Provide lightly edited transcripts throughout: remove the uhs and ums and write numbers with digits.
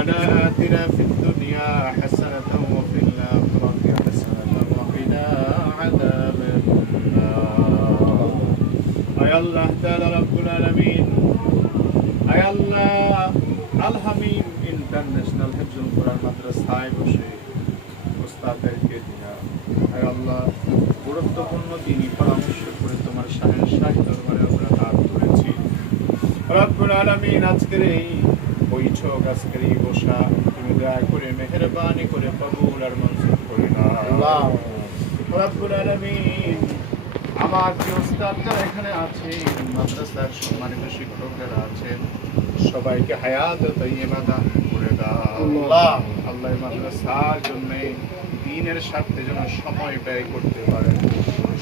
ربنا آتنا في الدنيا حسنة وفي الآخرة حسنة وقنا عذاب النار أي الله تعالى رب العالمين أي الله الحميم international হিফজুল কোরআন মাদ্রাসায় বসে ওস্তাদদেরকে দিয়া আয় আল্লাহ গুরুত্বপূর্ণ দিনই পরামর্শ করে তোমার শাহী দরবারে আমরা হাত ধরেছি রব্বুল আলামিন। আজকের এই বৈঠক, আজকের এই বসা তুমি দয়া করে মেহেরবানি করে কবুল আর মঞ্জুর করে নাও রব্বুল আলামিন। আমার যে ওস্তাদ যারা এখানে আছেন, মাদ্রাসার সম্মানিত শিক্ষক যারা আছেন, সবাইকে হায়াত তাইয়্যিবা দান করে দাও আল্লাহ। মাদ্রাসার জন্য দ্বীনের স্বার্থে যেন সময় ব্যয় করতে পারেন,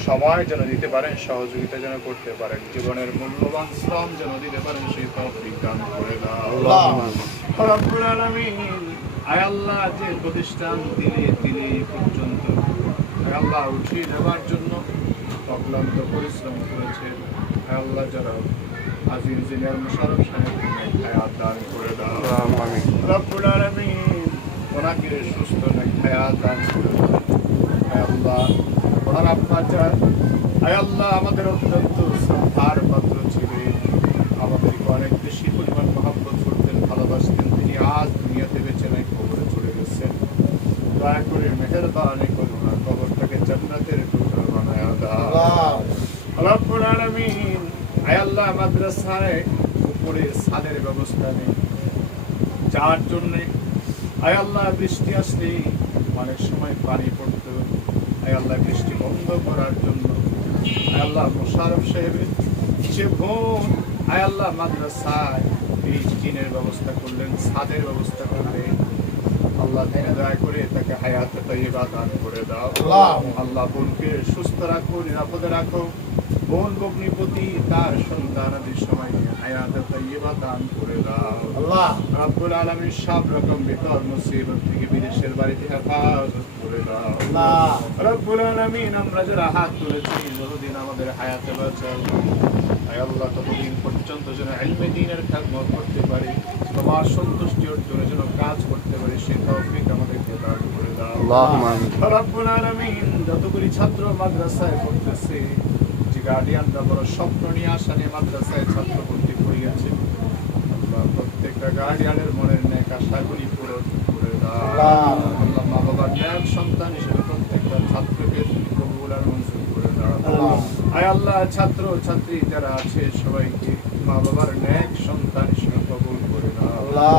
সময় যেন দিতে পারেন, সহযোগিতা যেন করতে পারেন, জীবনের মূল্যবান শ্রম যেন দিতে পারেন, সেই তৌফিক দান করে দাও রব্বুল আলামিন। আয় আল্লাহ, যে প্রতিষ্ঠান দিলে দিলে পর্যন্ত আয় আল্লাহ উঠিয়ে নেবার জন্য অক্লান্ত পরিশ্রম করেছে আয় আল্লাহ, যারা আজিজ ইঞ্জিনিয়ার মুশাররফ সাহেবকে হায়াত দান করে দাও রব্বুল আলামিন। ওনাকে সুস্থ হায়াত দান করে দাও আয় আল্লাহ। ওনার আপনার আয় আল্লাহ আমাদের অত্যন্ত শ্রদ্ধার পাত্র ছিলেন, আমাদেরকে অনেক বেশি পরিমাণ মহব্বত করতেন, ভালোবাসতেন। তিনি আজ দুনিয়াতে বেঁচে নাই, কবরে চলে গেছেন। দয়া করে মেহেরবানি করুন, কবরটাকে জান্নাতের টুকরা বানায় দাও রব্বুল আলামিন। আয় আল্লাহ, মাদ্রাসায় উপরে ছাদের ব্যবস্থা নেই, যার জন্য আয় আল্লাহ বৃষ্টি আসলে অনেক সময় পানি পড়ত। আয় আল্লাহ, বৃষ্টি বন্ধ করার জন্য আয় আল্লাহ মুশাররফ সাহেবের যে বোন আয় আল্লাহ মাদ্রাসায় এই টিনের ব্যবস্থা করলেন, ছাদের ব্যবস্থা করলেন। আল্লাহ দয়া করে তাকে হায়াত তাইয়্যিবা দান করে দাও আল্লাহ। বোনকে সুস্থ রাখো, নিরাপদে রাখো। বোন ভগ্নিপতি তার সন্তানাদির সময় হায়াত তাইয়্যিবা দান করে দাও আল্লাহ রব্বুল আলামিন। সব রকম বিপদ মুসিবত থেকে বিদেশের বাড়িতে হেফাজত করে দাও আল্লাহ রব্বুল আলামিন। আমরা যারা হাত তুলেছি, যতদিন আমাদের হায়াতে বাঁচাও আয় আল্লাহ, ততদিন পর্যন্ত যেন ইলমে দ্বীনের খেদমত করতে পারি, তোমার সন্তুষ্টি অর্জনের জন্য কাজ করতে পারি, সেই তৌফিক আমাদেরকে দান করে দাও আল্লাহুম্মা আমিন রব্বুল আলামিন। যতগুলি ছাত্র মাদ্রাসায় পড়তেছে, যে গার্ডিয়ানরা বড় স্বপ্ন নিয়ে আসা নিয়ে মাদ্রাসায় ছাত্র ভর্তি করিয়েছে, আল্লাহ প্রত্যেকটা গার্ডিয়ানের মনের নেক আশাগুলি পূরণ করে দাও আল্লাহ। মা বাবার নেক সন্তান হিসেবে প্রত্যেকটা ছাত্রকে কবুল আর মঞ্জুর করে দাও আয় আল্লাহ। ছাত্র ছাত্রী যারা আছে সবাইকে মা বাবার নেক সন্তান হিসেবে কবুল করে দাও আল্লাহ।